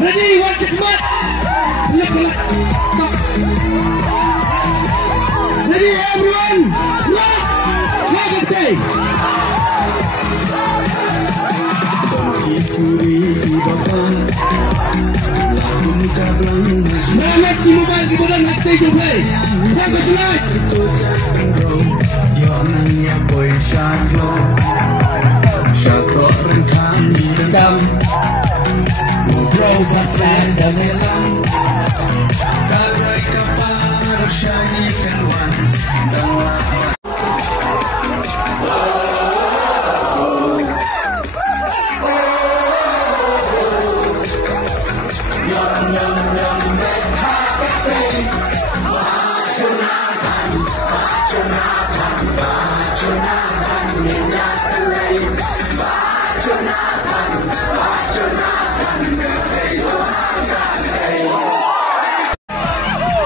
Ready, one, two, one. Stop. Ready, everyone. Rock. Let's take. Semangat di mobile kemudian hati to play. Jangan jelas. Bro, pasrah dan hilang. Karai kapal syahyi seluan dan lawan.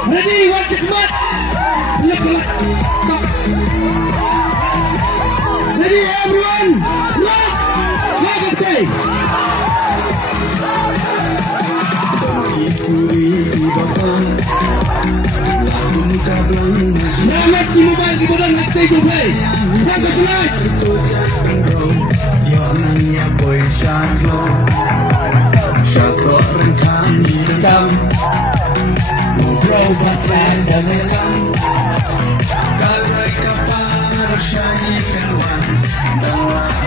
Ready, one, two, one. Stop. Ready, everyone. Rock. Let's take. Semangat di mobile kemudian hati to play. Jangan jelas. Bro, pasrah dan hilang. Karai kapal syahyi seluan dan lawan.